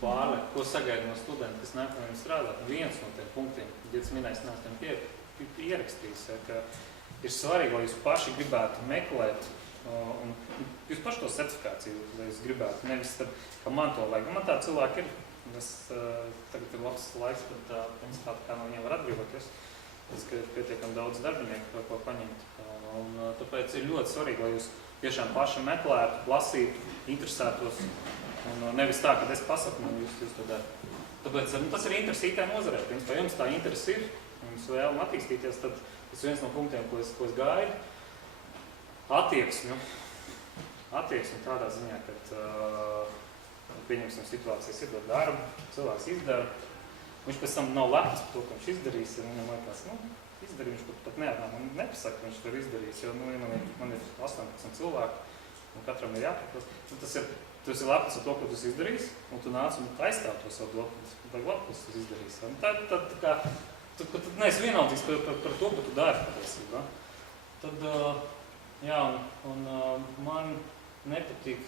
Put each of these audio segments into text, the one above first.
pārlikt, ko sagaida no studenta, kas nāk no viņiem strādāt. Viens no tiem punktiem, ja es minēju, neesmu ierakstījis, ka ir svarīgi, lai jūs paši gribētu meklēt, un jūs paši to certifikāciju, lai jūs gribētu, nevis tad, ka man to vajag. Man tā cilvēki ir, tagad ir labs laiks, kad principā kā no viņiem var atbrīvoties. Tas, ka ir pietiekami daudz darbinieku, ko paņemt. Un tāpēc ir ļoti svarīgi, lai jūs tiešām paši meklētu, lasītu, interesētos. Un nevis tā, ka es pasaku, jūs to darat. Tāpēc tas ir interesi IT nozarē. Principā jums tā interesi ir, jums vēlama attīstīties, tad tas viens no punktiem, ko es gaidu. Attieksmi tādā ziņā, kad pieņemsim situācijas iedod darbu, cilvēks izdara. Viņš pēc tam nav lepns par to, ko viņš izdarīs, ja viņam liekas, izdarīja, viņš pat neatnāk, man nepasaka, ka viņš to ir izdarījis, jo man ir 18 cilvēki, un katram ir jāpaklas. Tu esi lepns ar to, ko tu esi izdarījis, un tu nāc un aizstāv to savu domu, vai lepns tu izdarījis. Tad neesi vienaldzīgs par to, ko tu dari patiesībā. Tad, jā, un man nepatīk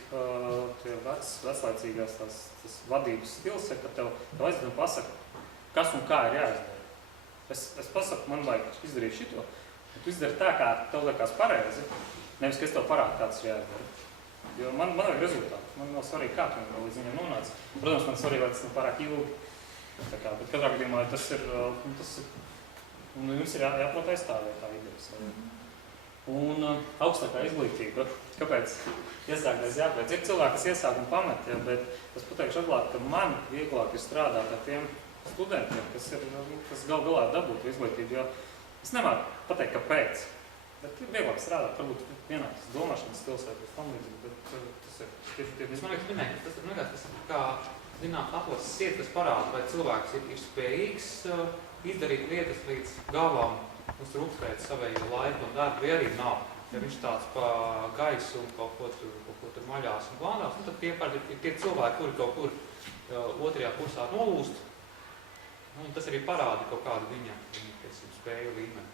tie veclaicīgās tas vadības stils, ka tev aiziet un pasaka, kas un kā ir jāizdara. Es pasaku, man vajag izdarīt šito, un tu izdari tā, kā tev liekas pareizi, nevis, ka es tev parādu, kāds ir jāizdara. Jo man vajag rezultātu, man nav svarīgi, kā tu līdz viņam nonāc. Protams, man svarīgi, lai tas nav pārāk ilgi, bet katrā gadījumā tas ir, un jums ir jāprot aizstāvēt tā idejas. Un augstākā izglītība, kāpēc iesākties jāpēc? Ir cilvēki, kas iesāk un pamet, bet es pateikšu atklāt, ka man vieglāk ir strādāt ar tiem studentiem, kas galā dabūt izglītību, jo es nemāku pateikt, kāpēc, bet ir vieglāk strādāt, varbūt vienāds domāšanas stils vai tam līdzīgi, bet tas ir tieši. Es man liekas, tas ir kā, zināt, atlases sieta, kas parāda, vai cilvēks ir spējīgs izdarīt lietas līdz galām un struktūrēt savējo laiku un darbu, vai arī nav. Ja viņš tāds pa gaisu un kaut ko tur maļās un plānās, tad tie cilvēki, kuri kaut kur otrajā kursā nolūst, un tas arī parāda kaut kādu viņa spēju līmeni.